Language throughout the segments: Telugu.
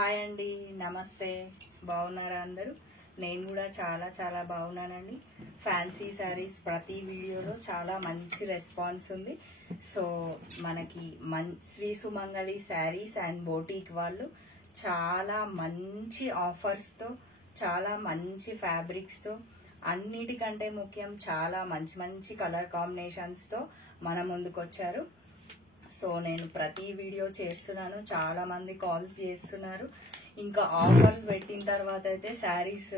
హాయ్ అండి, నమస్తే. బాగున్నారా అందరూ? నేను కూడా చాలా చాలా బాగున్నానండి. ఫ్యాన్సీ శారీస్ ప్రతి వీడియోలో చాలా మంచి రెస్పాన్స్ ఉంది. సో మనకి శ్రీ సుమంగళి శారీస్ అండ్ బోటిక్ వాళ్ళు చాలా మంచి ఆఫర్స్తో, చాలా మంచి ఫ్యాబ్రిక్స్తో, అన్నిటికంటే ముఖ్యం చాలా మంచి మంచి కలర్ కాంబినేషన్స్తో మన ముందుకు వచ్చారు. సో నేను ప్రతి వీడియో చేస్తున్నాను, చాలా మంది కాల్స్ చేస్తున్నారు. ఇంకా ఆఫర్స్ పెట్టిన తర్వాత అయితే శారీస్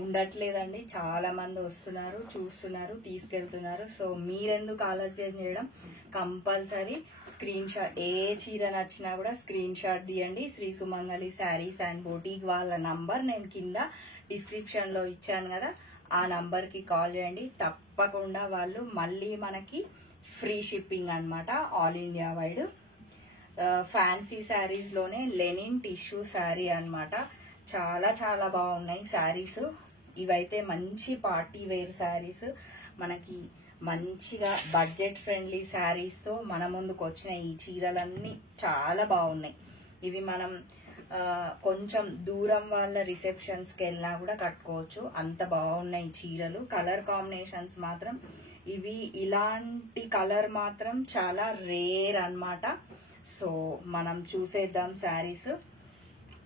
ఉండట్లేదండి. చాలా మంది వస్తున్నారు, చూస్తున్నారు, తీసుకెళ్తున్నారు. సో మీరెందుకు ఆలస్యం చేయడం? కంపల్సరీ స్క్రీన్ షాట్, ఏ చీర నచ్చినా కూడా స్క్రీన్ షాట్ తీయండి. శ్రీ సుమంగళి శారీస్ అండ్ బోటిక్ వాళ్ళ నంబర్ నేను కింద డిస్క్రిప్షన్ లో ఇచ్చాను కదా, ఆ నంబర్ కి కాల్ చేయండి. తప్పకుండా వాళ్ళు మళ్ళీ మనకి ఫ్రీ షిప్పింగ్ అన్నమాట, all India wide. Fancy saris లోనే లెనిన్ టిష్యూ శారీ అన్నమాట. చాలా చాలా బాగున్నాయి శారీస్. ఇవైతే మంచి పార్టీ వేర్ శారీస్, మనకి మంచిగా బడ్జెట్ ఫ్రెండ్లీ శారీస్ తో మన ముందుకు వచ్చిన ఈ చీరలన్నీ చాలా బాగున్నాయి. ఇవి మనం కొంచెం దూరం వాళ్ళ రిసెప్షన్స్ కి వెళ్ళినా కూడా కట్టుకోవచ్చు, అంత బాగున్నాయి చీరలు. కలర్ కాంబినేషన్స్ మాత్రం ఇవి ఇలాంటి కలర్ మాత్రం చాలా రేర్ అన్నమాట. సో మనం చూసేద్దాం శారీస్.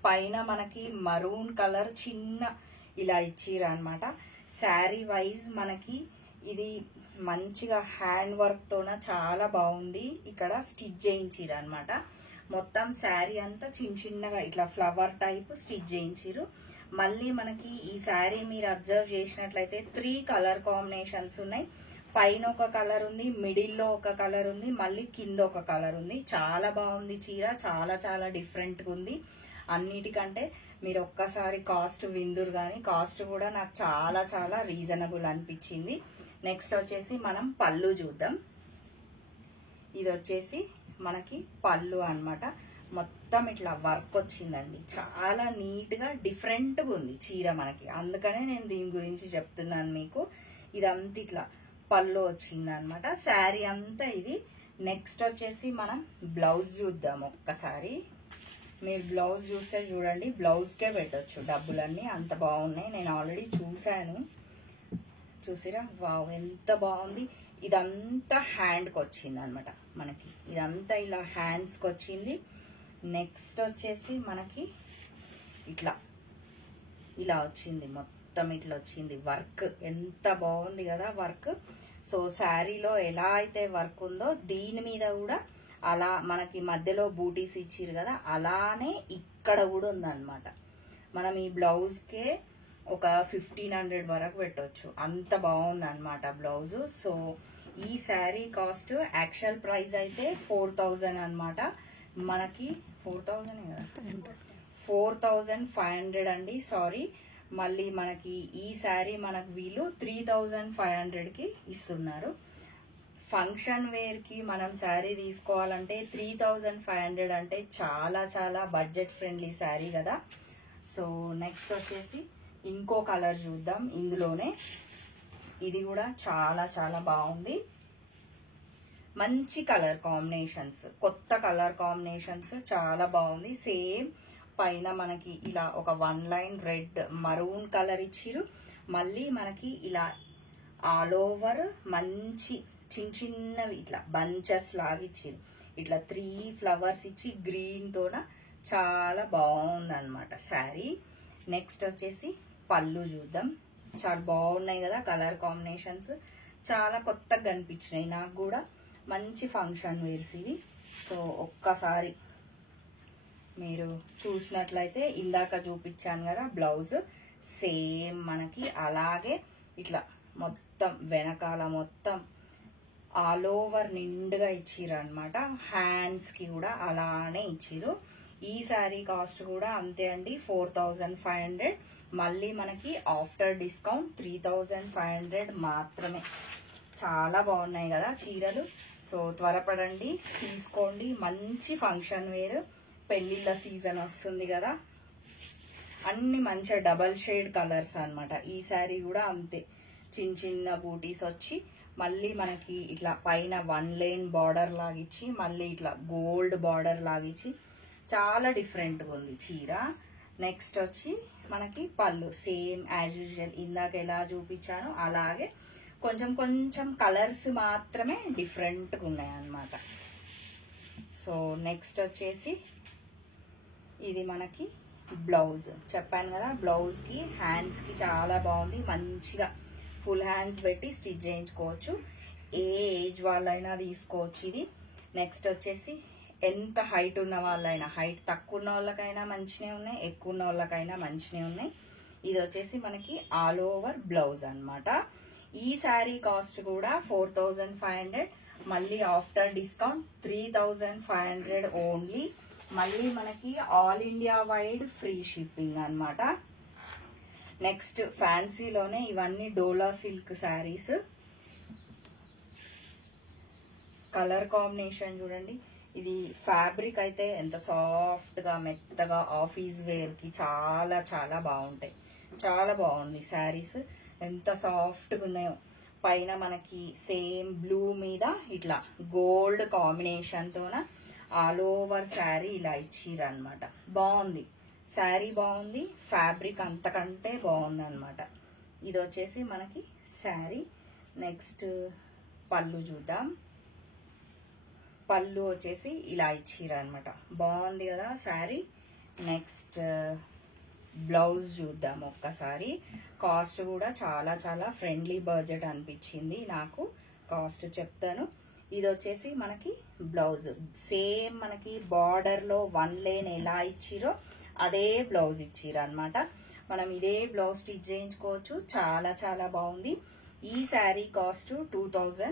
పైన మనకి మరూన్ కలర్ చిన్న ఇలా ఇచ్చిర్రు అన్నమాట. శారీ వైజ్ మనకి ఇది మంచిగా హ్యాండ్ వర్క్ తోన చాలా బాగుంది. ఇక్కడ స్టిచ్ చేయించిర్రు అన్నమాట. మొత్తం శారీ అంతా చిన్న చిన్నగా ఇట్లా ఫ్లవర్ టైప్ స్టిచ్ చేయించిర్రు. మళ్ళీ మనకి ఈ శారీ మీరు అబ్జర్వ్ చేసినట్లయితే 3 కలర్ కాంబినేషన్స్ ఉన్నాయి. పైన ఒక కలర్ ఉంది, మిడిల్లో ఒక కలర్ ఉంది, మళ్ళీ కింద ఒక కలర్ ఉంది. చాలా బాగుంది చీర, చాలా చాలా డిఫరెంట్ గా ఉంది. అన్నిటికంటే మీరు ఒక్కసారి కాస్ట్ విందురు గాని, కాస్ట్ కూడా నాకు చాలా చాలా రీజనబుల్ అనిపించింది. నెక్స్ట్ వచ్చేసి మనం పళ్ళు చూద్దాం. ఇది వచ్చేసి మనకి పళ్ళు అన్నమాట. మొత్తం ఇట్లా వర్క్ వచ్చిందండి, చాలా నీట్ గా డిఫరెంట్ గా ఉంది చీర మనకి. అందుకనే నేను దీని గురించి చెప్తున్నాను మీకు. ఇదంతా ఇట్లా పళ్ళు వచ్చింది అనమాట, శారీ అంతా ఇది. నెక్స్ట్ వచ్చేసి మనం బ్లౌజ్ చూద్దాం ఒక్కసారి. మీరు బ్లౌజ్ చూస్తే చూడండి, బ్లౌజ్ కే పెట్టొచ్చు డబ్బులన్నీ, అంత బాగున్నాయి. నేను ఆల్రెడీ చూసాను, చూసిరా? వావ్ ఎంత బాగుంది. ఇదంతా హ్యాండ్కి వచ్చింది అనమాట మనకి, ఇదంతా ఇలా హ్యాండ్స్కి వచ్చింది. నెక్స్ట్ వచ్చేసి మనకి ఇట్లా ఇలా వచ్చింది, మొత్తం ఇట్లా వచ్చింది వర్క్. ఎంత బాగుంది కదా వర్క్. సో శారీలో ఎలా అయితే వర్క్ ఉందో దీని మీద కూడా అలా మనకి మధ్యలో బూటీస్ ఇచ్చిరు కదా, అలానే ఇక్కడ కూడా ఉందన్నమాట. మనం ఈ బ్లౌజ్ కే ఒక 1500 వరకు పెట్టవచ్చు, అంత బాగుంది అనమాట బ్లౌజ్. సో ఈ శారీ కాస్ట్ యాక్చువల్ ప్రైస్ అయితే 4000 అనమాట. మనకి 4000 కదా, 4500 అండి, సారీ. మళ్ళీ మనకి ఈ శారీ మనకు వీళ్ళు 3500 కి ఇస్తున్నారు. ఫంక్షన్ వేర్ కి మనం శారీ తీసుకోవాలంటే 3500 అంటే చాలా చాలా బడ్జెట్ ఫ్రెండ్లీ శారీ కదా. సో నెక్స్ట్ వచ్చేసి ఇంకో కలర్ చూద్దాం ఇందులోనే. ఇది కూడా చాలా చాలా బాగుంది, మంచి కలర్ కాంబినేషన్స్, కొత్త కలర్ కాంబినేషన్స్, చాలా బాగుంది. సేమ్ పైన మనకి ఇలా ఒక 1 లైన్ రెడ్ మరూన్ కలర్ ఇచ్చిరు. మళ్ళీ మనకి ఇలా ఆల్ ఓవర్ మంచి చిన్న చిన్నవి ఇట్లా బంచెస్ లాగా ఇచ్చిరు. ఇట్లా 3 ఫ్లవర్స్ ఇచ్చి గ్రీన్ తోన చాలా బాగుంది అనమాట శారీ. నెక్స్ట్ వచ్చేసి పళ్ళు చూద్దాం. చాలా బాగున్నాయి కదా కలర్ కాంబినేషన్స్, చాలా కొత్తగా కనిపించినాయి నాకు కూడా. మంచి ఫంక్షన్ వేర్స్ ఇవి. సో ఒక్కసారి మీరు చూసినట్లయితే ఇందాక చూపించాను కదా బ్లౌజ్, సేమ్ మనకి అలాగే ఇట్లా మొత్తం వెనకాల మొత్తం ఆల్ ఓవర్ నిండుగా ఇచ్చిరు అనమాట. హ్యాండ్స్ కి కూడా అలానే ఇచ్చిరు. ఈ శారీ కాస్ట్ కూడా అంతే అండి, 4500. మళ్ళీ మనకి ఆఫ్టర్ డిస్కౌంట్ 3500 మాత్రమే. చాలా బాగున్నాయి కదా చీరలు. సో త్వరపడండి, తీసుకోండి. మంచి ఫంక్షన్ వేర్, పెళ్లిళ్ళ సీజన్ వస్తుంది కదా, అన్ని మంచిగా డబల్ షేడ్ కలర్స్ అన్నమాట. ఈ శారీ కూడా అంతే, చిన్న చిన్న బూటీస్ వచ్చి మళ్ళీ మనకి ఇట్లా పైన 1 లైన్ బార్డర్ లాగిచ్చి మళ్ళీ ఇట్లా గోల్డ్ బార్డర్ లాగిచ్చి చాలా డిఫరెంట్గా ఉంది చీర. నెక్స్ట్ వచ్చి మనకి పళ్ళు సేమ్ యాజ్ యూజువల్ ఇందాక ఎలా చూపించానో అలాగే కొంచెం కొంచెం కలర్స్ మాత్రమే డిఫరెంట్గా ఉన్నాయి అన్నమాట. సో నెక్స్ట్ వచ్చేసి ఇది మనకి బ్లౌజ్. చెప్పాను కదా బ్లౌజ్కి హ్యాండ్స్కి చాలా బాగుంది. మంచిగా ఫుల్ హ్యాండ్స్ పెట్టి స్టిచ్ చేయించుకోవచ్చు. ఏ ఏజ్ వాళ్ళైనా తీసుకోవచ్చు ఇది. నెక్స్ట్ వచ్చేసి ఎంత హైట్ ఉన్న వాళ్ళైనా, హైట్ తక్కువ ఉన్న వాళ్ళకైనా మంచినే ఉన్నాయి, ఎక్కువ ఉన్న వాళ్ళకైనా మంచినే ఉన్నాయి. ఇది వచ్చేసి మనకి ఆల్ ఓవర్ బ్లౌజ్ అన్నమాట. ఈ శారీ కాస్ట్ కూడా 4500, మళ్ళీ ఆఫ్టర్ డిస్కౌంట్ 3500 ఓన్లీ. మళ్ళీ మనకి all India wide free shipping అన్నమాట. నెక్స్ట్ ఫ్యాన్సీలోనే ఇవన్నీ డోలా సిల్క్ శారీస్. కలర్ కాంబినేషన్ చూడండి. ఇది ఫ్యాబ్రిక్ అయితే ఎంత సాఫ్ట్గా మెత్తగా ఆఫీస్ వేర్కి చాలా చాలా బాగుంటాయి. చాలా బాగుంది శారీస్, ఎంత సాఫ్ట్గా ఉన్నాయో. పైన మనకి సేమ్ బ్లూ మీద ఇట్లా గోల్డ్ కాంబినేషన్తోన ఆల్ ఓవర్ శారీ ఇలా ఇచ్చిర్రు అనమాట. బాగుంది శారీ, బాగుంది ఫ్యాబ్రిక్ అంతకంటే బాగుంది అనమాట. ఇది వచ్చేసి మనకి శారీ. నెక్స్ట్ పళ్ళు చూద్దాం. పళ్ళు వచ్చేసి ఇలా ఇచ్చిర్రు అనమాట. బాగుంది కదా శారీ. నెక్స్ట్ బ్లౌజ్ చూద్దాం ఒక్కసారి. కాస్ట్ కూడా చాలా చాలా ఫ్రెండ్లీ బడ్జెట్ అనిపించింది నాకు. కాస్ట్ చెప్తాను. ఇది వచ్చేసి మనకి బ్లౌజ్ సేమ్ మనకి బార్డర్లో 1 లేన్ ఎలా ఇచ్చిరో అదే బ్లౌజ్ ఇచ్చిర్రు అనమాట. మనం ఇదే బ్లౌజ్ స్టిచ్ చేయించుకోవచ్చు. చాలా చాలా బాగుంది. ఈ శారీ కాస్ట్ 2000.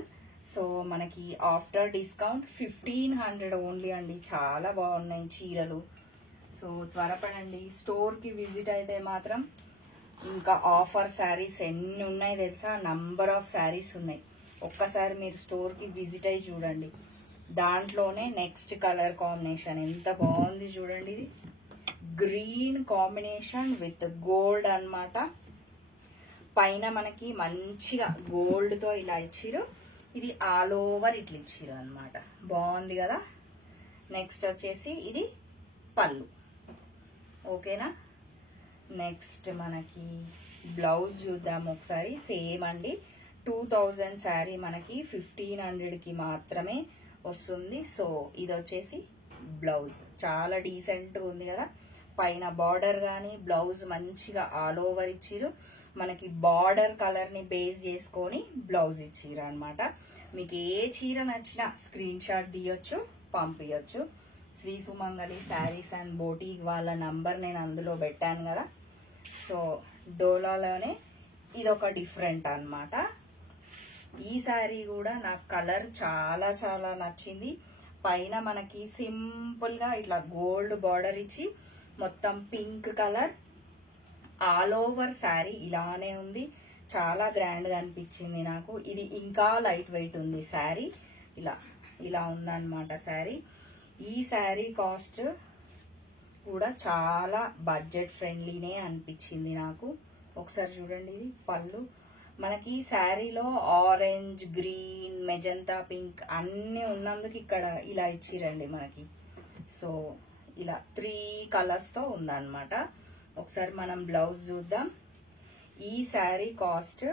సో మనకి ఆఫ్టర్ డిస్కౌంట్ 1500 ఓన్లీ అండి. చాలా బాగున్నాయి చీరలు. సో త్వరపడండి. స్టోర్కి విజిట్ అయితే మాత్రం ఇంకా ఆఫర్ శారీస్ ఎన్ని ఉన్నాయి తెలుసా, నంబర్ ఆఫ్ శారీస్ ఉన్నాయి. ఒక్కసారి మీరు స్టోర్కి విజిట్ అయ్యి చూడండి. దాంట్లోనే నెక్స్ట్ కలర్ కాంబినేషన్ ఎంత బాగుంది చూడండి. ఇది గ్రీన్ కాంబినేషన్ విత్ గోల్డ్ అన్నమాట. పైన మనకి మంచిగా గోల్డ్తో ఇలా ఇచ్చిరు. ఇది ఆల్ ఓవర్ ఇట్లా ఇచ్చిరు అనమాట. బాగుంది కదా. నెక్స్ట్ వచ్చేసి ఇది పళ్ళు. ఓకేనా. నెక్స్ట్ మనకి బ్లౌజ్ చూద్దాం ఒకసారి. సేమ్ అండి 2000 శారీ మనకి 1500కి మాత్రమే వస్తుంది. సో ఇది వచ్చేసి బ్లౌజ్ చాలా డీసెంట్గా ఉంది కదా. పైన బార్డర్ కానీ బ్లౌజ్ మంచిగా ఆల్ ఓవర్ ఇచ్చిరు. మనకి బార్డర్ కలర్ని బేస్ చేసుకొని బ్లౌజ్ ఇచ్చిరు అనమాట. మీకు ఏ చీర నచ్చినా స్క్రీన్ షాట్ తీయొచ్చు, పంపించచ్చు. శ్రీ సుమంగళి శారీస్ అండ్ బోటిక్ వాళ్ళ నంబర్ నేను అందులో పెట్టాను కదా. సో డోలాలోనే ఇదొక డిఫరెంట్ అన్నమాట. ఈ శారీ కూడా నాకు కలర్ చాలా చాలా నచ్చింది. పైన మనకి సింపుల్గా ఇట్లా గోల్డ్ బార్డర్ ఇచ్చి మొత్తం pink colour all over sari ఇలానే ఉంది. చాలా గ్రాండ్గా అనిపించింది నాకు. ఇది ఇంకా లైట్ వెయిట్ ఉంది శారీ. ఇలా ఉందన్నమాట శారీ. ఈ శారీ కాస్ట్ కూడా చాలా బడ్జెట్ ఫ్రెండ్లీనే అనిపించింది నాకు. ఒకసారి చూడండి. ఇది పళ్ళు మనకి శారీలో ఆరెంజ్, గ్రీన్, మెజంతా, పింక్ అన్నీ ఉన్నందుకు ఇక్కడ ఇలా ఇచ్చిరండి మనకి. సో ఇలా 3 కలర్స్తో ఉందన్నమాట. ఒకసారి మనం బ్లౌజ్ చూద్దాం. ఈ శారీ కాస్ట్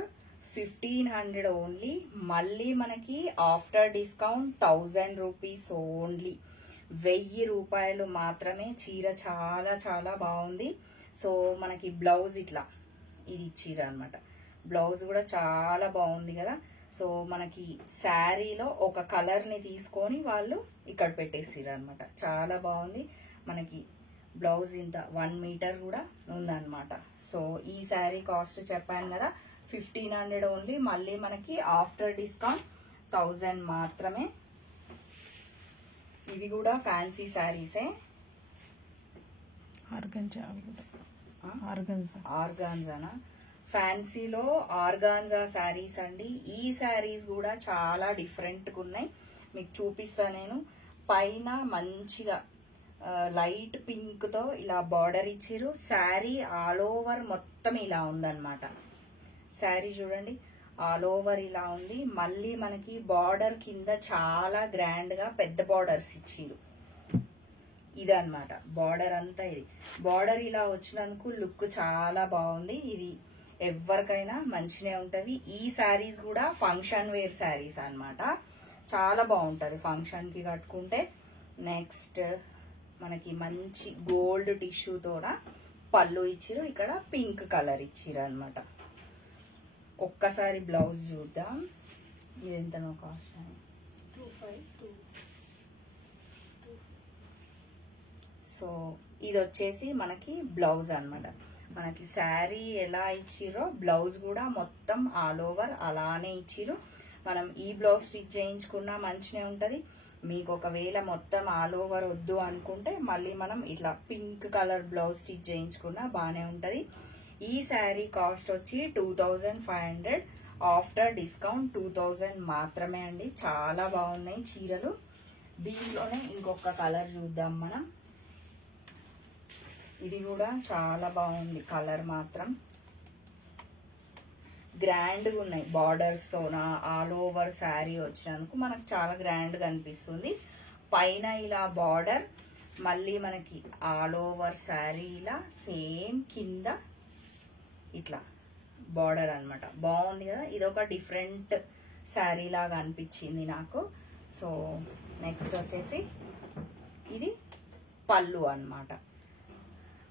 1500 ఓన్లీ. మళ్ళీ మనకి ఆఫ్టర్ డిస్కౌంట్ 1000 రూపీస్ ఓన్లీ. 1000 రూపాయలు మాత్రమే. చీర చాలా చాలా బాగుంది. సో మనకి బ్లౌజ్ ఇట్లా ఇది ఇచ్చిర్రు అనమాట. బ్లౌజ్ కూడా చాలా బాగుంది కదా. సో మనకి శారీలో ఒక కలర్ని తీసుకొని వాళ్ళు ఇక్కడ పెట్టేసిర్రు అనమాట. చాలా బాగుంది. మనకి బ్లౌజ్ ఇంత 1 మీటర్ కూడా ఉందన్నమాట. సో ఈ శారీ కాస్ట్ చెప్పాను కదా 1500 ఓన్లీ. మళ్ళీ మనకి ఆఫ్టర్ డిస్కౌంట్ 1000 మాత్రమే. ఇవి కూడా ఫ్యాన్సీ శారీసే. ఆర్గాన్జానా ఫ్యాన్సీలో ఆర్గాన్జా శారీస్ అండి. ఈ శారీస్ కూడా చాలా డిఫరెంట్గా ఉన్నాయి. మీకు చూపిస్తా నేను. పైన మంచిగా లైట్ పింక్ తో ఇలా బార్డర్ ఇచ్చిరు. శారీ ఆల్ ఓవర్ మొత్తం ఇలా ఉందన్నమాట. శారీ చూడండి ఆల్ ఓవర్ ఇలా ఉంది. మళ్ళీ మనకి బార్డర్ కింద చాలా గ్రాండ్ గా పెద్ద బార్డర్స్ ఇచ్చిరు. ఇదన్నమాట బార్డర్ అంతా. ఇది బార్డర్ ఇలా వచ్చినందుకు లుక్ చాలా బాగుంది. ఇది ఎవరికైనా మంచినే ఉంటది. ఈ శారీస్ కూడా ఫంక్షన్ వేర్ శారీస్ అన్నమాట. చాలా బాగుంటది ఫంక్షన్ కి కట్టుకుంటే. నెక్స్ట్ మనకి మంచి గోల్డ్ టిష్యూతోన పళ్ళు ఇచ్చిరు. ఇక్కడ పింక్ కలర్ ఇచ్చిరు అన్నమాట. ఒక్కసారి బ్లౌజ్ చూద్దాం. ఇది ఎంతనో కాస్ట్? 252. సో ఇది వచ్చేసి మనకి బ్లౌజ్ అన్నమాట. మనకి శారీ ఎలా ఇచ్చిరో బ్లౌజ్ కూడా మొత్తం ఆల్ ఓవర్ అలానే ఇచ్చిరు. మనం ఈ బ్లౌజ్ స్టిచ్ చేయించుకున్నా మంచినే ఉంటది. మీకు ఒకవేళ మొత్తం ఆల్ ఓవర్ వద్దు అనుకుంటే మళ్ళీ మనం ఇట్లా పింక్ కలర్ బ్లౌజ్ స్టిచ్ చేయించుకున్నా బాగానే ఉంటది. ఈ శారీ కాస్ట్ వచ్చి 2500. ఆఫ్టర్ డిస్కౌంట్ 2000 మాత్రమే అండి. చాలా బాగున్నాయి చీరలు. దీంట్లోనే ఇంకొక కలర్ చూద్దాం మనం. ఇది కూడా చాలా బాగుంది కలర్ మాత్రం. గ్రాండ్ గా ఉన్నాయి బార్డర్స్ తోన ఆల్ ఓవర్ శారీ వచ్చినందుకు మనకు చాలా గ్రాండ్ గా అనిపిస్తుంది. పైన ఇలా బార్డర్, మళ్ళీ మనకి ఆల్ ఓవర్ శారీ ఇలా సేమ్ కింద ఇట్లా బార్డర్ అన్నమాట. బాగుంది కదా. ఇది ఒక డిఫరెంట్ శారీ లాగా అనిపించింది నాకు. సో నెక్స్ట్ వచ్చేసి ఇది పళ్ళు అన్నమాట.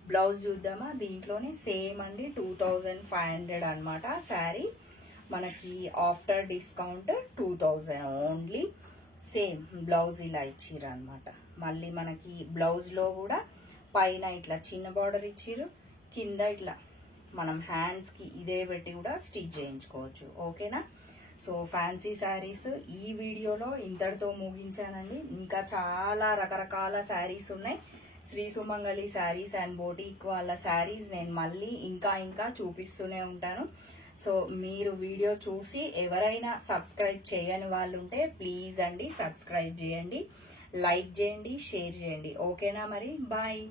బ్లౌజ్ చూద్దామా. దీంట్లోనే సేమ్ అండి 2500 అన్నమాట శారీ. మనకి after discount 2000 only. Same blouse ఇలా ఇచ్చిర్రు అన్నమాట. మళ్ళీ మనకి బ్లౌజ్ లో కూడా పైన ఇట్లా చిన్న బార్డర్ ఇచ్చిర్రు, కింద ఇట్లా మనం హ్యాండ్స్ కి ఇదే పెట్టి కూడా స్టిచ్ చేయించుకోవచ్చు. ఓకేనా. సో ఫ్యాన్సీ శారీస్ ఈ వీడియోలో ఇంతటితో ముగించానండి. ఇంకా చాలా రకరకాల శారీస్ ఉన్నాయి. శ్రీ సుమంగళి శారీస్ అండ్ బోటిక్ వాళ్ళ శారీస్ నేను మళ్ళీ ఇంకా చూపిస్తూనే ఉంటాను. సో మీరు వీడియో చూసి ఎవరైనా సబ్స్క్రైబ్ చేయని వాళ్ళు ఉంటే ప్లీజ్ అండి సబ్స్క్రైబ్ చేయండి, లైక్ చేయండి, షేర్ చేయండి. ఓకేనా మరి. బాయ్.